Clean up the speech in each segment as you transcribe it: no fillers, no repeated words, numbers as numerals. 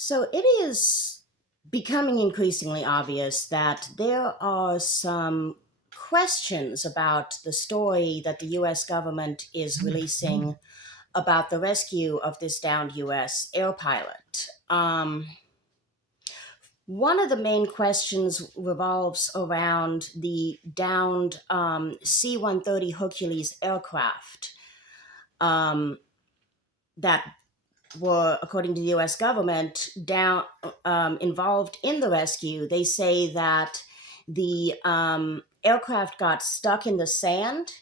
So it is becoming increasingly obvious that there are some questions about the story that the US government is releasing about the rescue of this downed US air pilot. One of the main questions revolves around the downed C-130 Hercules aircraft that were, according to the U.S. government, involved in the rescue. They say that the aircraft got stuck in the sand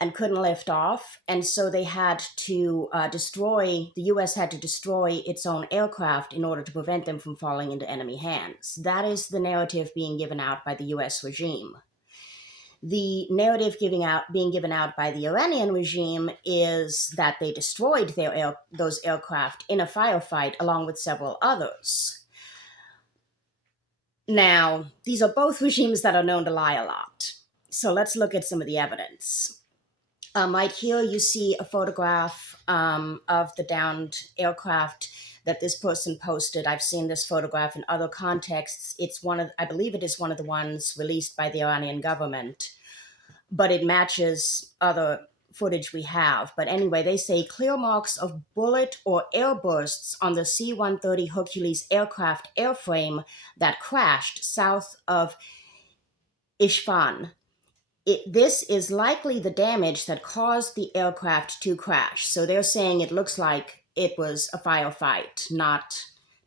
and couldn't lift off, and so they had to the U.S. had to destroy its own aircraft in order to prevent them from falling into enemy hands. That is the narrative being given out by the U.S. regime. The narrative being given out by the Iranian regime is that they destroyed those aircraft in a firefight along with several others. Now, these are both regimes that are known to lie a lot. So let's look at some of the evidence. Right here, you see a photograph of the downed aircraft that this person posted. I've seen this photograph in other contexts. I believe it is one of the ones released by the Iranian government, but it matches other footage we have. But anyway, they say clear marks of bullet or air bursts on the C-130 Hercules aircraft airframe that crashed south of Isfahan. This is likely the damage that caused the aircraft to crash. So they're saying it looks like it was a firefight, not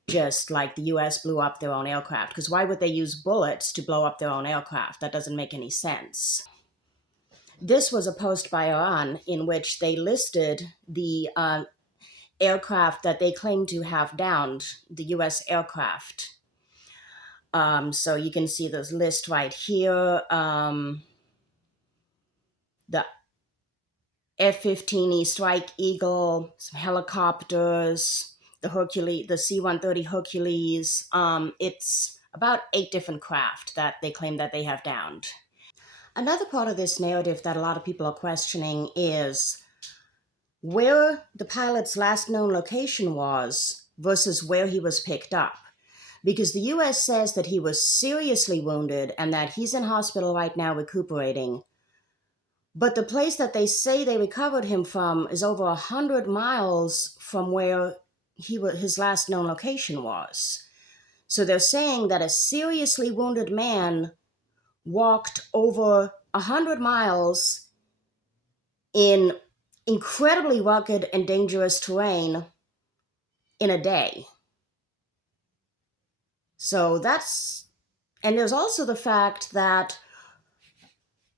just like the US blew up their own aircraft. Because why would they use bullets to blow up their own aircraft? That doesn't make any sense. This was a post by Iran in which they listed the aircraft that they claim to have downed, the US aircraft. So you can see this list right here. The F-15E Strike Eagle, some helicopters, the C-130 Hercules. It's about 8 different craft that they claim that they have downed. Another part of this narrative that a lot of people are questioning is where the pilot's last known location was versus where he was picked up. Because the US says that he was seriously wounded and that he's in hospital right now recuperating. But the place that they say they recovered him from is over 100 miles from where his last known location was. So they're saying that a seriously wounded man walked over 100 miles in incredibly rugged and dangerous terrain in a day. And there's also the fact that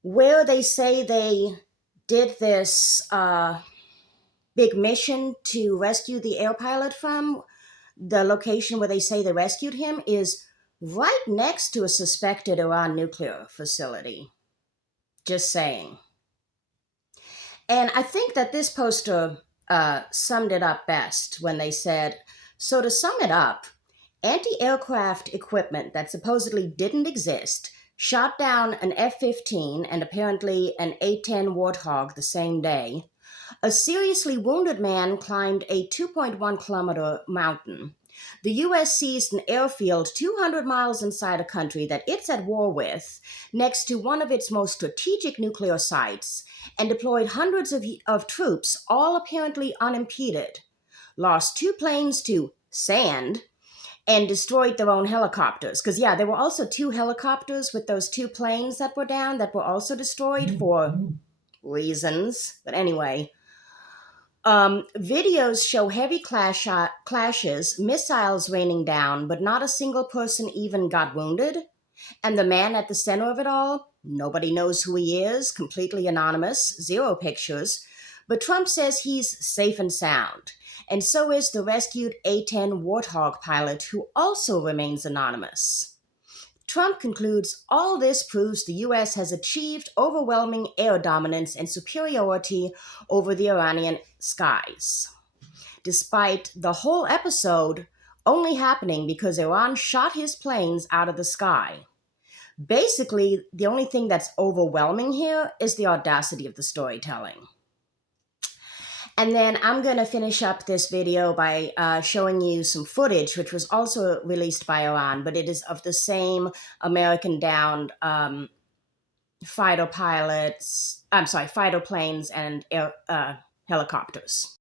where they say they did this big mission to rescue the air pilot from, the location where they say they rescued him is right next to a suspected Iran nuclear facility. Just saying. And I think that this poster summed it up best when they said, so to sum it up, anti-aircraft equipment that supposedly didn't exist shot down an F-15 and apparently an A-10 Warthog the same day. A seriously wounded man climbed a 2.1-kilometer mountain. The U.S. seized an airfield 200 miles inside a country that it's at war with, next to one of its most strategic nuclear sites, and deployed hundreds of troops, all apparently unimpeded. Lost 2 planes to sand, and destroyed their own helicopters. Because, yeah, there were also 2 helicopters with those 2 planes that were down that were also destroyed for reasons. But anyway, videos show heavy clashes, missiles raining down, but not a single person even got wounded. And the man at the center of it all, nobody knows who he is, completely anonymous, 0 pictures. But Trump says he's safe and sound. And so is the rescued A-10 Warthog pilot, who also remains anonymous. Trump concludes all this proves the U.S. has achieved overwhelming air dominance and superiority over the Iranian skies, despite the whole episode only happening because Iran shot his planes out of the sky. Basically, the only thing that's overwhelming here is the audacity of the storytelling. And then I'm going to finish up this video by showing you some footage, which was also released by Iran, but it is of the same American downed fighter planes and helicopters.